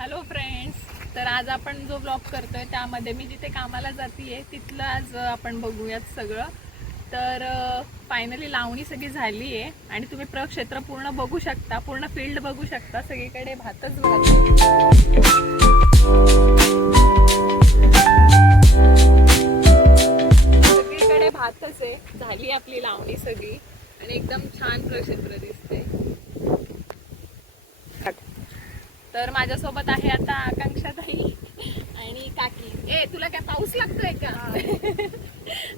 Hello friends तर आज आपण जो ब्लॉग करतोय त्यामध्ये मी जिथे कामाला जाते तिथलं आज आपण बघूयात सगळं. तर फायनली लावणी सगळी झाली आहे आणि तुम्ही प्रक्षेत्र पूर्ण बघू शकता पूर्ण फील्ड बघू शकता. सगळीकडे भातच सगळीकडे भातच आहे. झाली आपली लावणी सगळी आणि एकदम छान प्रक्षेत्र दिसते तर माझ्यासोबत आहे आता आकांक्षा ताई आणि काकी. ए तुला काय पाऊस लागतोय का?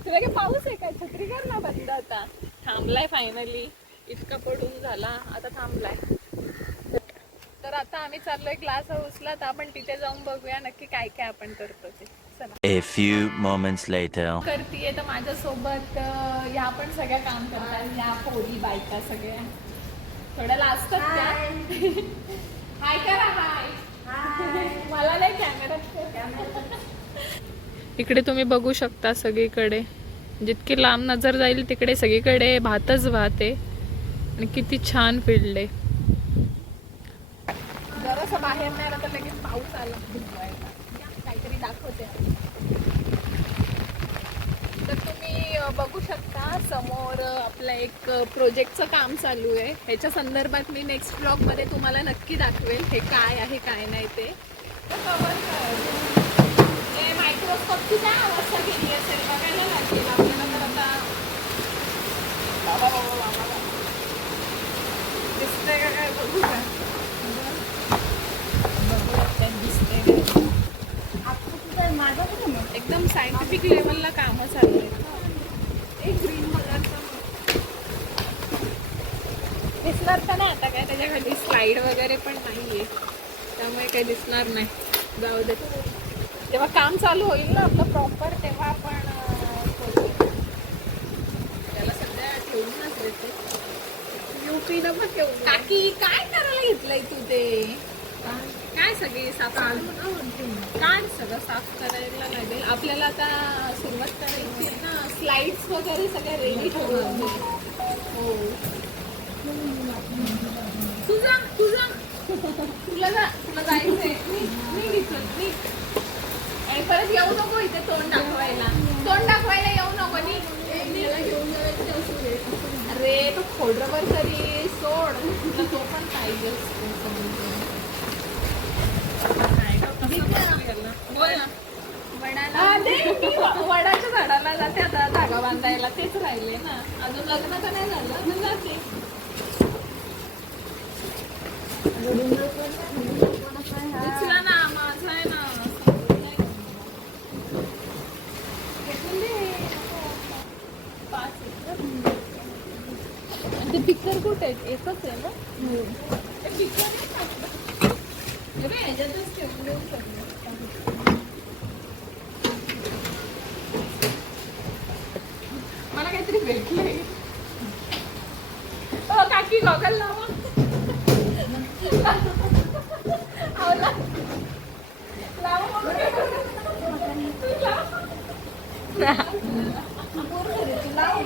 तुला काय पाऊस आहे का? छत्री कर ना बंद आता. थांबलाय फायनली इतका पडून झाला. आता थांबलाय. तर आता आम्ही चाललोय ग्लास हाऊसला तर आपण तिथे जाऊन बघूया नक्की काय काय आपण करतो ते. चला. A few moments later. करतीये तर माझ्यासोबत ह्या पण सगळ्या काम करतात. ह्या पोरी बायका सगळ्या. थोड्या लाजतात त्या हाय करा हाय. मला नाही कॅमेरा इकडे तुम्ही बघू शकता सगळीकडे. जितकी लांब नजर जाईल तिकडे सगळीकडे भातच भात आहे आणि किती छान फील्ड आहे. जरासं बाहेर नाही आलं तर लगेच पाऊस आला. काहीतरी दाखवते. तुम्ही बघू शकता समोर आपलं एक प्रोजेक्टचं काम चालू आहे. ह्याच्या संदर्भात मी नेक्स्ट ब्लॉगमध्ये तुम्हाला नक्की दाखवेल हे काय आहे काय नाही ते. मायक्रोस्कोपची काय अवस्था केली असेल? बघायला लागेल आपल्याला तर आता. दिसतंय का काय बघू का. एकदम सायंटिफिक लेवलला कामं चालू आहेत. दिसणार तर नाही? आता काय त्याच्याखाली स्लाईड वगैरे पण नाहीये. त्यामुळे काही दिसणार नाही. जाऊ दे. जेव्हा काम चालू होईल ना आपलं प्रॉपर तेव्हा आपण. त्याला सध्या ठेवूनच देते. युपीला पण ठेवून काकी काय करायला घेतलंय तू ते? काय? सगळी साफ काय सगळं साफ करायला लागेल. आपल्याला आता सुरुवात करायची आहे ना. स्लाइड्स वगैरे सगळ्या रेडी ठेवून हो. तुझा तुझा. तुला जा तुला जायचंय. मी मी घेतलं मी आणि परत येऊ नको इथे तोंड दाखवायला. तोंड दाखवायला येऊ नको नी अरे तो खोडरवर तरी सोड. तुला तो पण पाहिजे वडाच्या झाडाला जाते आता धागा बांधायला. तेच राहिले ना. अजून लग्न तर नाही झालं. जाते. ते पिक्चर कुठे आहेत? एकच आहे ना? ते ठेवून मला काहीतरी भेटलंय ಹೋಗಲ್ಲ ಅವಲ್ಲ ನಾವು